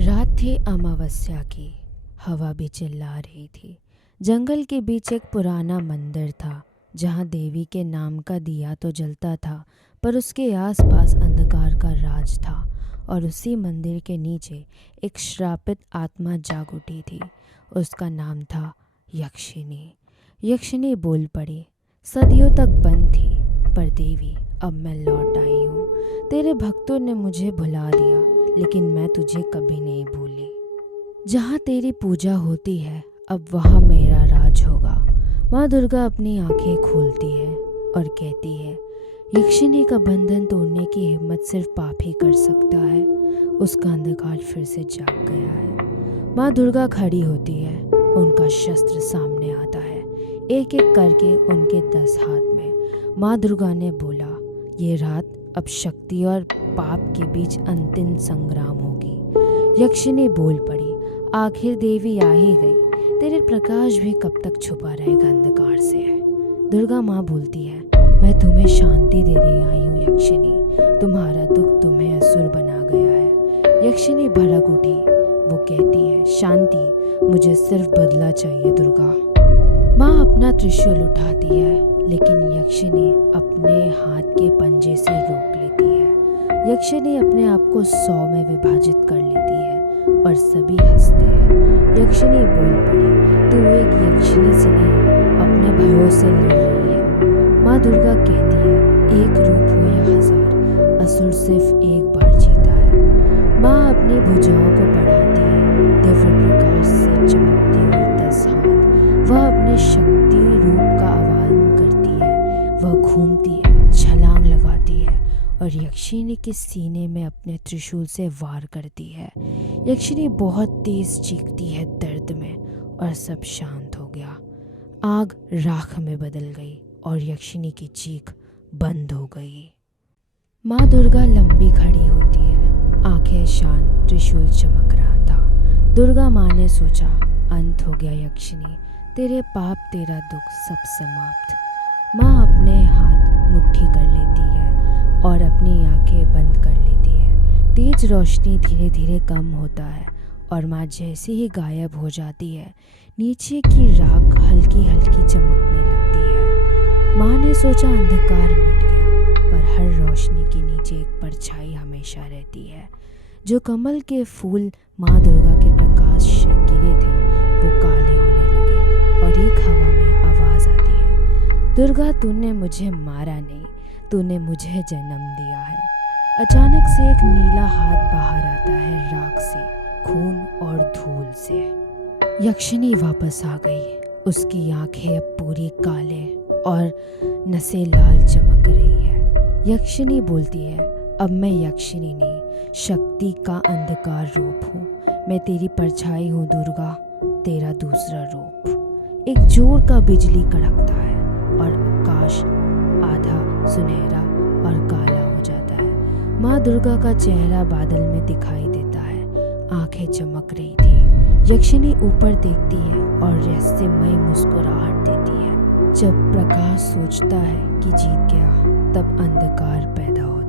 रात थी अमावस्या की। हवा भी चिल्ला रही थी। जंगल के बीच एक पुराना मंदिर था जहाँ देवी के नाम का दिया तो जलता था, पर उसके आसपास अंधकार का राज था। और उसी मंदिर के नीचे एक श्रापित आत्मा जाग उठी थी। उसका नाम था यक्षिनी। यक्षिनी बोल पड़ी, सदियों तक बंद थी, पर देवी अब मैं लौट आई हूँ। तेरे भक्तों ने मुझे भुला दिया, लेकिन मैं तुझे कभी नहीं भूली। जहाँ तेरी पूजा होती है अब वहाँ मेरा राज होगा। माँ दुर्गा अपनी आंखें खोलती है और कहती है, यक्षिनी का बंधन तोड़ने की हिम्मत सिर्फ पाप ही कर सकता है। उसका अंधकार फिर से जाग गया है। माँ दुर्गा खड़ी होती है, उनका शस्त्र सामने आता है। एक एक करके उनके 10 हाथ में। माँ दुर्गा ने बोला, ये रात अब शक्ति और पाप के बीच अंतिम संग्राम होगी। यक्षिनी बोल पड़ी, आखिर देवी आ ही गई। तेरे प्रकाश भी कब तक छुपा रहेगा अंधकार से। दुर्गा माँ बोलती है, मैं तुम्हें शांति देने आई हूँ यक्षिनी। तुम्हारा दुख तुम्हें असुर बना गया है। यक्षिनी भड़क उठी। वो कहती है, शांति? मुझे सिर्फ बदला चाहिए दुर्गा। माँ अपना त्रिशूल उठाती है, लेकिन यक्षिनी अपने हाथ के पंजे से रोक लेती है। यक्षिनी अपने आप को 100 में विभाजित कर लेती है और सभी हंसते हैं। यक्षिनी बोल पड़ी, तू एक यक्षिनी से नहीं, अपने भयों से लड़ रही है। माँ दुर्गा कहती है, एक रूप हो या 1000, असुर सिर्फ एक बार जीता है। माँ अपनी भुजाओं को बढ़ाती है। दिव्य प्रकाश से चमकती हुई 10 हाथ। वह अपने शक्ति रूप का आह्वान करती है। वह घूमती है, छलांग लगाती है और यक्षिनी के सीने में अपने त्रिशूल से वार करती है। यक्षिनी बहुत तेज चीखती है दर्द में और सब शांत हो गया। आग राख में बदल गई और यक्षिनी की चीख बंद हो गई। माँ दुर्गा लंबी खड़ी होती है, आंखें शांत, त्रिशूल चमक रहा था। दुर्गा माँ ने सोचा, अंत हो गया यक्षिनी, तेरे पाप, तेरा दुख सब समाप्त। माँ अपने हाथ मुट्ठी कर लेती है और अपनी आंखें बंद कर लेती है। तेज रोशनी धीरे धीरे कम होता है और माँ जैसे ही गायब हो जाती है, नीचे की राख हल्की हल्की चमकने लगती है। माँ ने सोचा अंधकार मिट गया, पर हर रोशनी के नीचे एक परछाई हमेशा रहती है। जो कमल के फूल माँ दुर्गा के प्रकाश से गिरे थे, वो काले होने लगे और एक हवा में आवाज आती है, दुर्गा तूने मुझे मारा नहीं, तूने मुझे जन्म दिया है। अचानक से एक नीला हाथ बाहर आता है, राख से, खून और धूल से। यक्षिनी वापस आ गई। उसकी आंखें अब पूरी काले और नसें लाल चमक रही है। यक्षिनी बोलती है, अब मैं यक्षिनी नहीं, शक्ति का अंधकार रूप हूँ। मैं तेरी परछाई हूँ दुर्गा, तेरा दूसरा रूप। एक जोर का बिजली कड़कता है और आकाश आधा सुनहरा और काला हो जाता है। माँ दुर्गा का चेहरा बादल में दिखाई देता है। आंखें चमक रही थी। यक्षिनी ऊपर देखती है और रहस्यमयी मुस्कुराहट देती है। जब प्रकाश सोचता है कि जीत गया, तब अंधकार पैदा हो